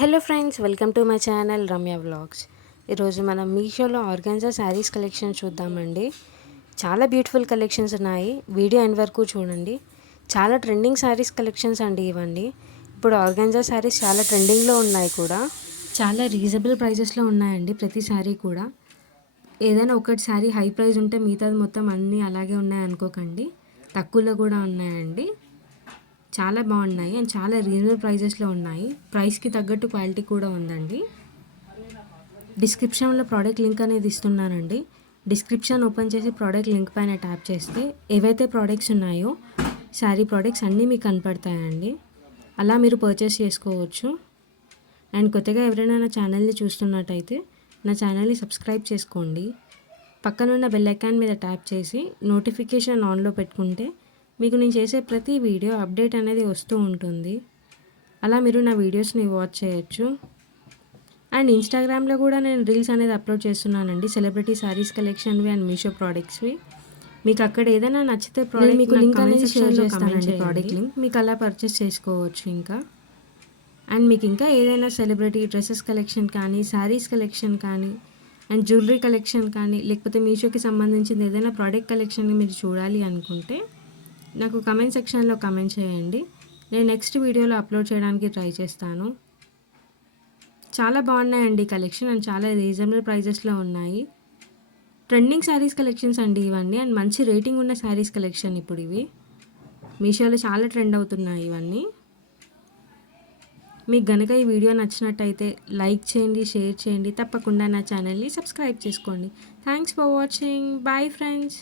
Hello friends, welcome to my channel Ramya vlogs. ఈరోజు మనం మీషోలో ఆర్గాన్జా శారీస్ కలెక్షన్ చూద్దామండి. చాలా బ్యూటిఫుల్ కలెక్షన్స్ ఉన్నాయి. వీడియో ఎండ్ వరకు చూడండి. చాలా ట్రెండింగ్ శారీస్ కలెక్షన్స్ అండి ఇవన్నీ. ఇప్పుడు ఆర్గాన్జా శారీస్ చాలా ట్రెండింగ్లో ఉన్నాయి కూడా. చాలా రీజనబుల్ ప్రైజెస్లో ఉన్నాయండి ప్రతి శారీ కూడా. ఏదైనా ఒకటి శారీ హై ప్రైస్ ఉంటే మిగతాది మొత్తం అన్నీ అలాగే ఉన్నాయి అనుకోకండి. తక్కువలో కూడా ఉన్నాయండి. చాలా బాగున్నాయి అండ్ చాలా రీజనబుల్ ప్రైజెస్లో ఉన్నాయి. ప్రైస్కి తగ్గట్టు క్వాలిటీ కూడా ఉందండి. డిస్క్రిప్షన్లో ప్రోడక్ట్ లింక్ అనేది ఇస్తున్నానండి. డిస్క్రిప్షన్ ఓపెన్ చేసి ప్రోడక్ట్ లింక్ పైన ట్యాప్ చేస్తే ఏవైతే ప్రోడక్ట్స్ ఉన్నాయో శారీ ప్రోడక్ట్స్ అన్నీ మీకు కనపడతాయండి. అలా మీరు పర్చేస్ చేసుకోవచ్చు. అండ్ కొత్తగా ఎవరైనా నా ఛానల్ని చూస్తున్నట్టయితే నా ఛానల్ని సబ్స్క్రైబ్ చేసుకోండి. పక్కనున్న బెల్ ఐకాన్ మీద ట్యాప్ చేసి నోటిఫికేషన్ ఆన్లో పెట్టుకుంటే మీకు నేను చేసే ప్రతి వీడియో అప్డేట్ అనేది వస్తూ ఉంటుంది. అలా మీరు నా వీడియోస్ని వాచ్ చేయొచ్చు. అండ్ ఇన్స్టాగ్రామ్లో కూడా నేను రీల్స్ అనేది అప్లోడ్ చేస్తున్నానండి. సెలబ్రిటీ శారీస్ కలెక్షన్వి అండ్ మీషో ప్రోడక్ట్స్వి. మీకు అక్కడ ఏదైనా నచ్చితే ప్రోడక్ట్ మీకు లింక్ అనేది షేర్ చేస్తానండి. ప్రోడక్ట్ లింక్ మీకు అలా పర్చేస్ చేసుకోవచ్చు. అండ్ మీకు ఇంకా ఏదైనా సెలబ్రిటీ డ్రెస్సెస్ కలెక్షన్ కానీ, శారీస్ కలెక్షన్ కానీ, అండ్ జ్యువెలరీ కలెక్షన్ కానీ, లేకపోతే మీషోకి సంబంధించింది ఏదైనా ప్రోడక్ట్ కలెక్షన్ మీరు చూడాలి అనుకుంటే నాకు కమెంట్ సెక్షన్లో కమెంట్ చేయండి. నేను నెక్స్ట్ వీడియోలో అప్లోడ్ చేయడానికి ట్రై చేస్తాను. చాలా బాగున్నాయండి కలెక్షన్ అండ్ చాలా రీజనబుల్ ప్రైజెస్లో ఉన్నాయి. ట్రెండింగ్ శారీస్ కలెక్షన్స్ అండి ఇవన్నీ. అండ్ మంచి రేటింగ్ ఉన్న శారీస్ కలెక్షన్ ఇప్పుడు ఇవి మీషోలో చాలా ట్రెండ్ అవుతున్నాయి ఇవన్నీ. మీకు గనక ఈ వీడియో నచ్చినట్టయితే లైక్ చేయండి, షేర్ చేయండి. తప్పకుండా నా ఛానల్ని సబ్స్క్రైబ్ చేసుకోండి. Thanks for watching. Bye friends.